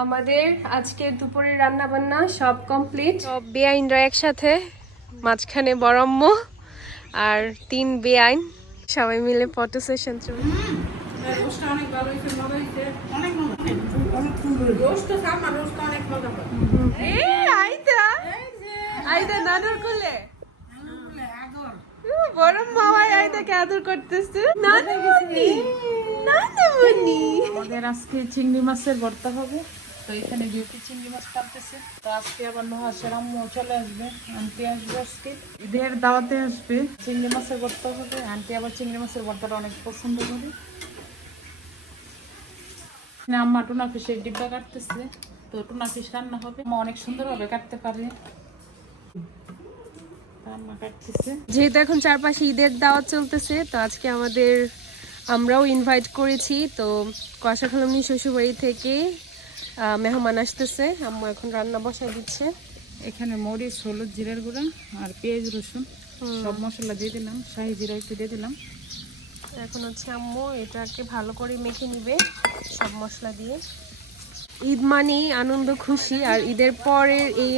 আমাদের আজকে দুপুরের রান্না বান্না সব কমপ্লিট। সব বেআইনরা একসাথে, মাঝখানে বড়ম্ম আর 3 বেআইন সবাই মিলে ফটো সেশন চলছে। নানুর কোলে বড়ম্ম আইদাকে আদর করতেছে। আমাদের আজকে চিংড়ি মাছের ভর্তা হবে। তো এখানে বিউটি চিংড়ি মাছ কাটতেছে। তো আজকে আবার নুহাসের আম্মু চলে আসবে, আন্টি আসবে আজকে ঈদের দাওয়াতে আসবে। চিংড়ি মাছের ভর্তা হবে। আন্টি আবার চিংড়ি মাছের ভর্তাটা অনেক পছন্দ করে। আম্মা টুনা ফিশের ডিব্বা কাটতেছে। তো টুনা ফিশ রান্না হবে। আম্মা অনেক সুন্দরভাবে কাটতে পারে। যেহেতু এখন চারপাশে ঈদের দাওয়াত চলতেছে, তো আজকে আমরাও ইনভাইট করেছি। তো কুয়াশা খালামনি শ্বশুরবাড়ি থেকে মেহমান আসতেছে। আম্মু এখন রান্না বসাই দিচ্ছে। এখানে মরিচ, হলুদ, জিরার গুঁড়া আর পেঁয়াজ, রসুন সব মশলা দিয়ে দিলাম। শাহি জিরা একটু দিয়ে দিলাম। এখন হচ্ছে আম্মু এটাকে ভালো করে মেখে নিবে সব মশলা দিয়ে। ঈদ মানে আনন্দ খুশি, আর ঈদের পরের এই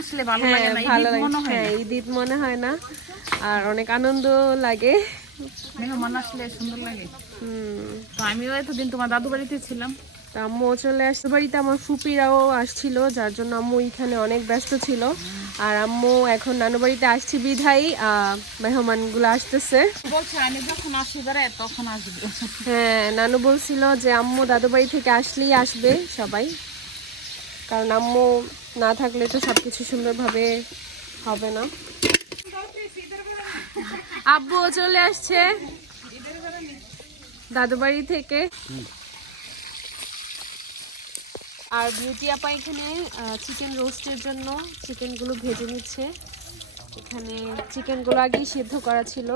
আসলে ভালো লাগে না, ঈদ মনে হয় না, আর অনেক আনন্দ লাগে। মেহমান আসলে সুন্দর লাগে। তো আমিও এতদিন তোমার দাদু বাড়িতে ছিলাম। তা আম্মু চলে আসতে বাড়িতে, আমার ফুপিরাও আসছিল, যার জন্য আম্মু এখানে অনেক ব্যস্ত ছিল। আর আম্মু এখন নানু বাড়িতে আসছি বিধাই মেহমান গুলো আসতেছে। বলছে আমি যখন আসি বেড়ায় তখন আসবে। হ্যাঁ, নানু বলছিল যে আম্মু দাদু বাড়ি থেকে আসলেই আসবে সবাই, কারণ আম্মু না থাকলে তো সবকিছু সুন্দরভাবে হবে না। আব্বু চলে আসছে দাদু বাড়ি থেকে। আর বিউটি আপা এখানে চিকেন রোস্টের জন্য চিকেনগুলো ভেজে নিচ্ছে। এখানে চিকেনগুলো আগেই সিদ্ধ করা ছিল,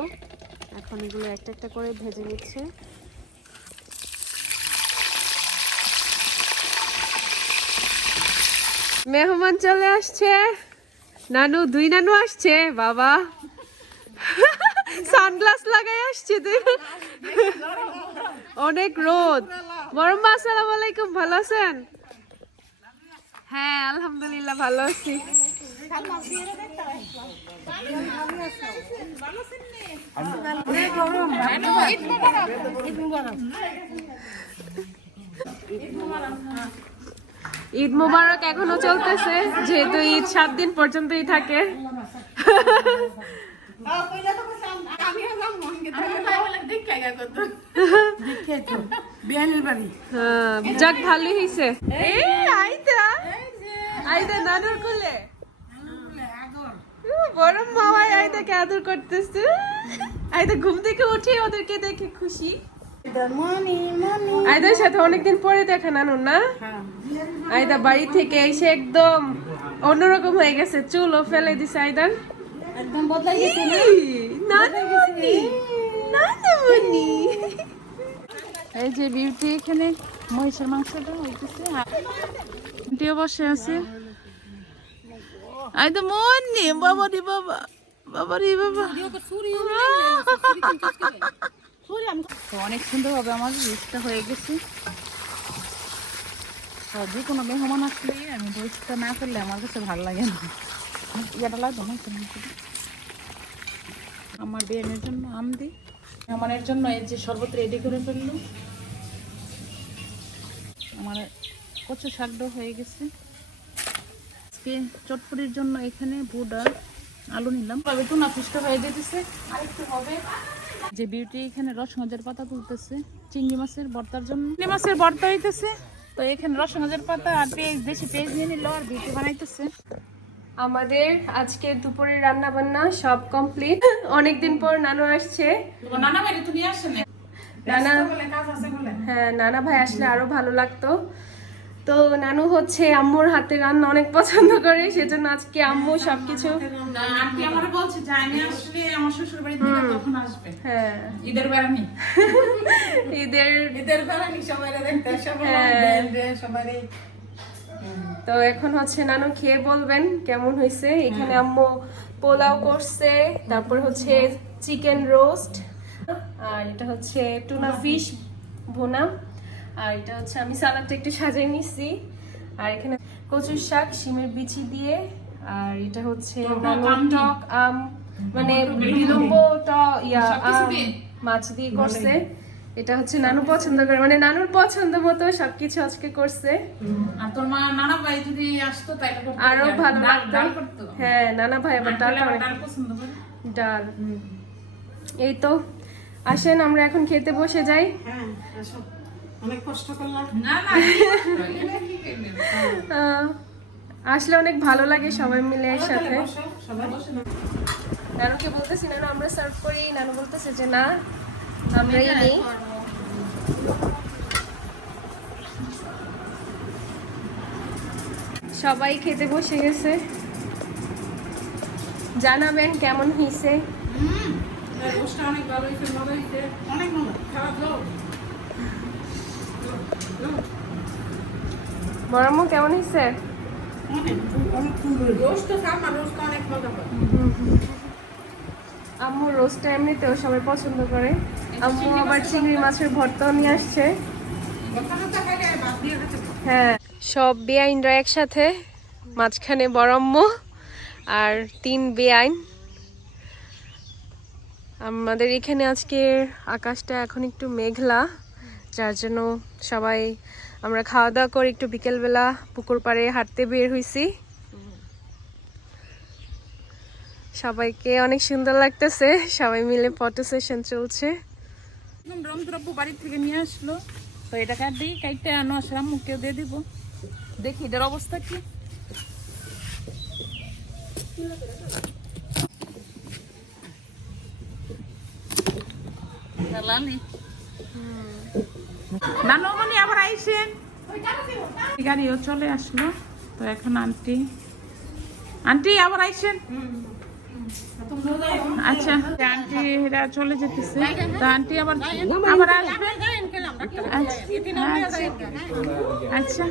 এখন এগুলো একটা একটা করে ভেজে নিচ্ছে। মেহমান চলে আসছে। নানু, 2 নানু আসছে। বাবা সানগ্লাস লাগাই আসছে। অনেক রোদ। বড়ম্মা আসসালামু আলাইকুম, ভালো আছেন? হ্যাঁ আলহামদুলিল্লাহ ভালো আছি। ঈদ মুবারক এখনো চলতেছে, যেহেতু ঈদ 7 দিন পর্যন্তই থাকে। যাক ভালোই হয়েছে। আইদা নানুর কোলে বড় মামাই আইদাকে আদর করতেছে। আইদা ঘুম থেকে উঠে ওদেরকে দেখে খুশি। আইদার সাথে অনেকদিন পরে দেখা নানুর না। আইদা বাড়ি থেকে এসে একদম অন্যরকম হয়ে গেছে, চুলও ফেলে দিছে আইদার, একদম বদলাই গেছে। নানুমণি এই যে বিউটি এখানে মহিষের মাংসটা হইতেছে, আন্টিও বসে আছে। আই তো মন নি বাবা রে বাবা, বাবা রে বাবা। তো অনেক সুন্দর হবে, আমার রোস্টটা হয়ে গেছে। যে কোনো মেহমান আসলে আমি রোস্টটা না করলে আমার কাছে ভালো লাগে না। ইয়াটা লাগবে না। আমার বিয়ের জন্য আম দিই, মেহমানের জন্য এই যে শরবত রেডি করে ফেললো। আমার কচু শাকটাও হয়ে গেছে। আজকে চটপটির জন্য এখানে বুট আর আলু নিলাম। তবে টুনা ফিশটা হয়ে যেতেছে, আরেকটু হবে। যে বিউটি এখানে রসগোল্লার পাতা তুলতেছে চিংড়ি মাছের ভর্তার জন্য। চিংড়ি মাছের ভর্তা হইতেছে। তো এখানে রসগোল্লার পাতা আর পেঁয়াজ, দেশি পেঁয়াজ নিয়ে নিল, আর বিউটি বানাইতেছে। আমাদের আজকে দুপুরের রান্না বান্না সব কমপ্লিট। অনেকদিন পর নানু আসছে। নানা ভাই তুমি আসছো না? হ্যাঁ, নানা ভাই আসলে আরো ভালো লাগতো। তো নানু হচ্ছে আম্মুর হাতে রান্না অনেক পছন্দ করে, সেজন্য আজকে আম্মু সবকিছু। আন্টি আমারে বলছে যে আমি আসলে আমার শ্বশুর বাড়ি থেকে কখন আসবে। হ্যাঁ, ঈদের বেড়ানি। ঈদের বেড়ানি সবাই দেখতে সবাই। তো এখন হচ্ছে নানু খেয়ে বলবেন কেমন হয়েছে। এখানে আম্মু পোলাও করছে, তারপর হচ্ছে চিকেন রোস্ট, আর এটা হচ্ছে টুনা ফিশ ভুনা, আর এটা হচ্ছে আমি সালাদটা একটু সাজিয়ে নিচ্ছি। আর এখানে কচুর শাক শিমের বিচি দিয়ে, আর এটা হচ্ছে টক আম মানে বিলম্বটা আম মাছ দিয়ে করছে। এটা হচ্ছে নানু পছন্দ করে, মানে নানুর পছন্দ মতো সবকিছু আজকে করছে। আর তোর মা নানা ভাই যদি আসতো তাইলে আরো ভালো লাগতো। হ্যাঁ, নানা ভাই আবার ডাল পছন্দ করে। ডাল। এই তো আসেন আমরা এখন খেতে বসে যাই। হ্যাঁ, আসো। অনেক কষ্ট করলাম। না না আসলে অনেক ভালো লাগে সবাই মিলে একসাথে। বসো, সবাই বসে না। নানুকে বলতেছি নানু আমরা সার্ভ করি, নানু বলতেছে যে না আমরাই নেই। সবাই খেতে বসে গেছে, জানাবেন কেমন হয়েছে। রোস্টটা অনেক ভালো হয়েছে, মজা হয়েছে। অনেক মজা। খারাপ দাও। বড়াম্মু কেমন হয়েছে? অনেক সুন্দর। রোস্ট তো খাও না, রোস্ট অনেক মজা হয়। আম্মু রোস্টটা এমনিতেও সবাই পছন্দ করে। আম্মু আবার চিংড়ি মাছের ভর্তাও নিয়ে আসছে। হ্যাঁ, সব বেআইনরা একসাথে, মাঝখানে বড়াম্মু আর 3 বেআইন। আমাদের এখানে আজকে আকাশটা এখন একটু মেঘলা, যার জন্য সবাই আমরা খাওয়া দাওয়া করে একটু বিকেলবেলা পুকুর পাড়ে হাঁটতে বের হয়েছি। সবাইকে অনেক সুন্দর লাগতেছে, সবাই মিলে ফটো সেশন চলছে। রংদ্রব্য বাড়ি থেকে নিয়ে আসলো, তো এটা কাট দিই, কাইটটা আনো আসলাম মুখে দিয়ে দিব। দেখি এটার অবস্থা কি। নানুমণি আবার আইসেন, গাড়িও চলে আসলো। তো এখন আন্টি আবার আইসেন। আচ্ছা, আন্টি এরা চলে যেতেছে, তো আন্টি আবার আসবে। আচ্ছা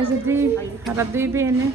এই যে দি হারা দুই বেনে